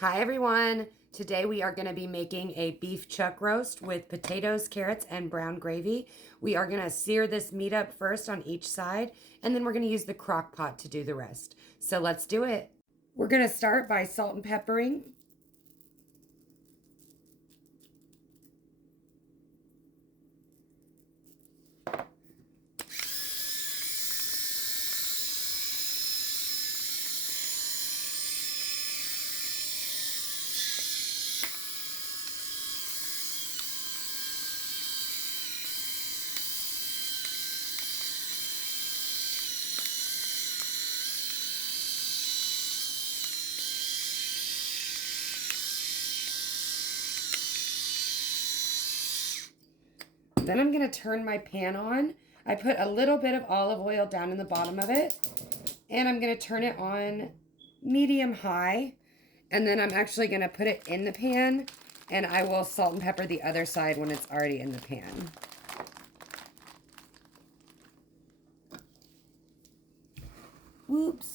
Hi everyone! Today we are going to be making a beef chuck roast with potatoes, carrots, and brown gravy. We are going to sear this meat up first on each side, and then we're going to use the crock pot to do the rest. So let's do it. We're going to start by salt and peppering. Then I'm going to turn my pan on. I put a little bit of olive oil down in the bottom of it, and I'm going to turn it on medium high, and then I'm actually going to put it in the pan, and I will salt and pepper the other side when it's already in the pan. Whoops.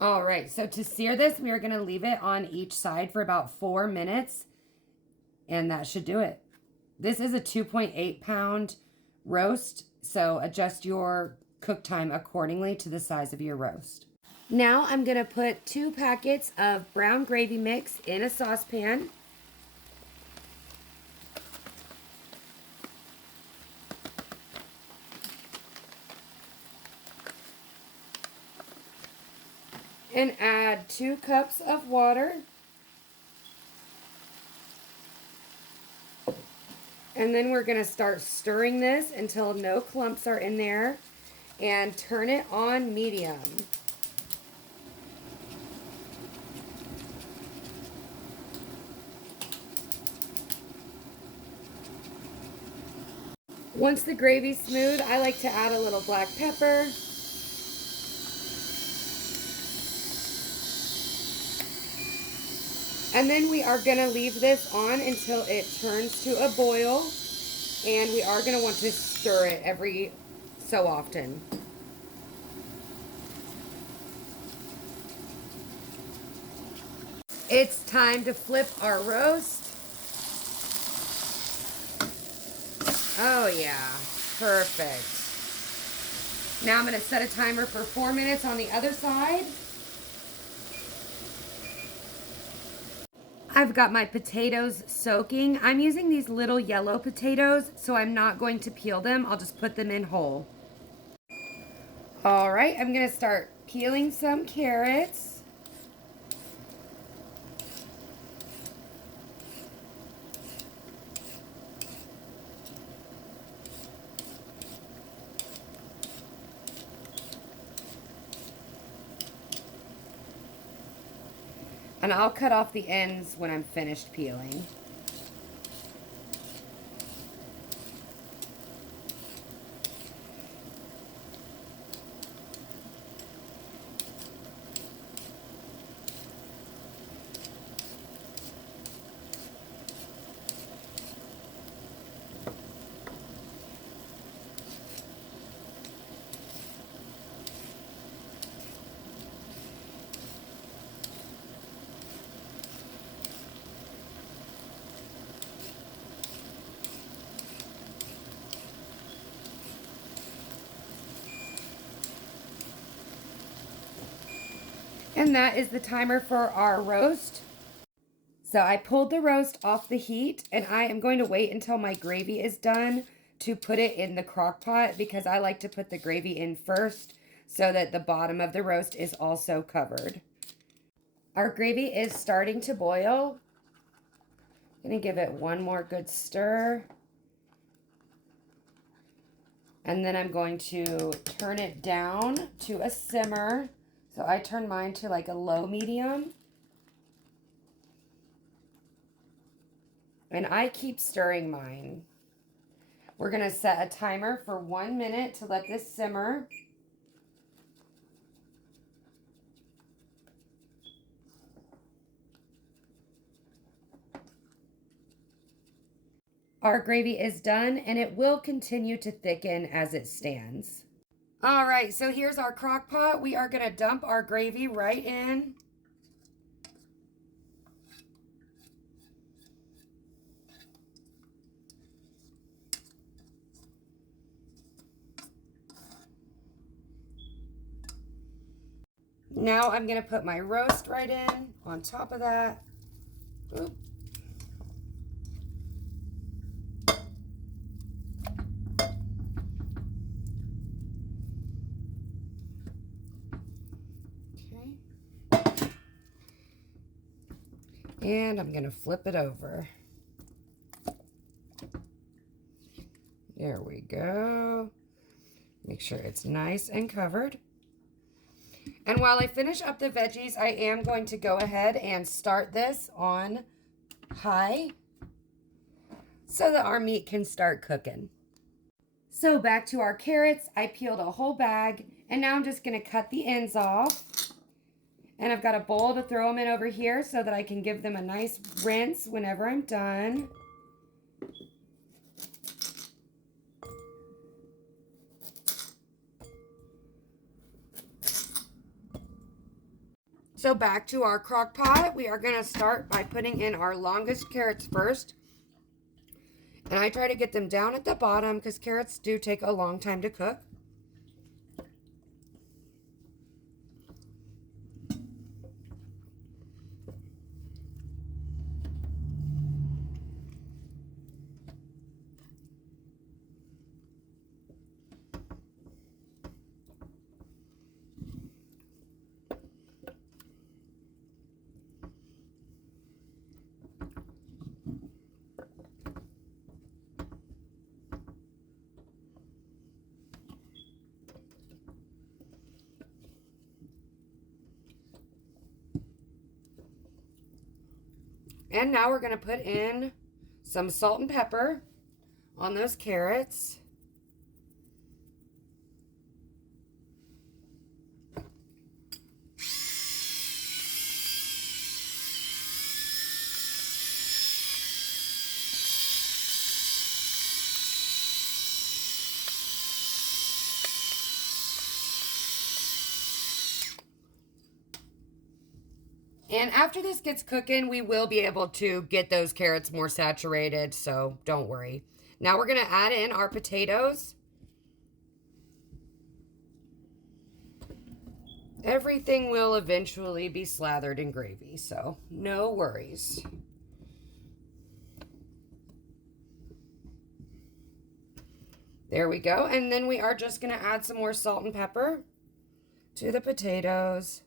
All right, so to sear this, we are going to leave it on each side for about 4 minutes, and that should do it. This is a 2.8 pound roast, so adjust your cook time accordingly to the size of your roast. Now I'm going to put 2 packets of brown gravy mix in a saucepan. And add 2 cups of water. And then we're going to start stirring this until no clumps are in there, and turn it on medium. Once the gravy's smooth, I like to add a little black pepper. And then we are going to leave this on until it turns to a boil, and we are going to want to stir it every so often. It's time to flip our roast. Oh yeah, perfect. Now I'm going to set a timer for 4 minutes on the other side. I've got my potatoes soaking. I'm using these little yellow potatoes, so I'm not going to peel them. I'll just put them in whole. All right, I'm going to start peeling some carrots. And I'll cut off the ends when I'm finished peeling. And that is the timer for our roast. So I pulled the roast off the heat, and I am going to wait until my gravy is done to put it in the crock pot, because I like to put the gravy in first so that the bottom of the roast is also covered. Our gravy is starting to boil. I'm going to give it one more good stir. And then I'm going to turn it down to a simmer. So I turn mine to like a low medium. And I keep stirring mine. We're going to set a timer for 1 minute to let this simmer. Our gravy is done, and it will continue to thicken as it stands. All right, so here's our crock pot. We are going to dump our gravy right in. Now I'm going to put my roast right in on top of that. Oop. And I'm going to flip it over. There we go. Make sure it's nice and covered. And while I finish up the veggies, I am going to go ahead and start this on high so that our meat can start cooking. So back to our carrots. I peeled a whole bag, and now I'm just going to cut the ends off. And I've got a bowl to throw them in over here so that I can give them a nice rinse whenever I'm done. So back to our crock pot, we are going to start by putting in our longest carrots first. And I try to get them down at the bottom because carrots do take a long time to cook. And now we're going to put in some salt and pepper on those carrots. And after this gets cooking, we will be able to get those carrots more saturated, so don't worry. Now we're going to add in our potatoes. Everything will eventually be slathered in gravy, so no worries. There we go. And then we are just going to add some more salt and pepper to the potatoes.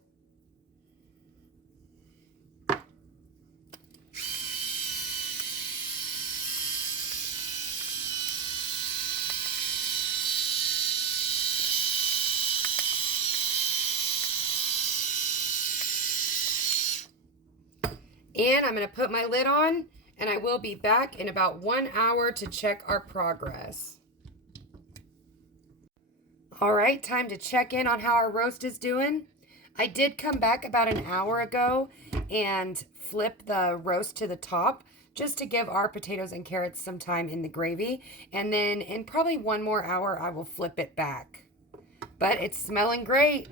And I'm going to put my lid on, and I will be back in about 1 hour to check our progress. All right, time to check in on how our roast is doing. I did come back about an hour ago and flip the roast to the top just to give our potatoes and carrots some time in the gravy. And then in probably 1 more hour, I will flip it back. But it's smelling great.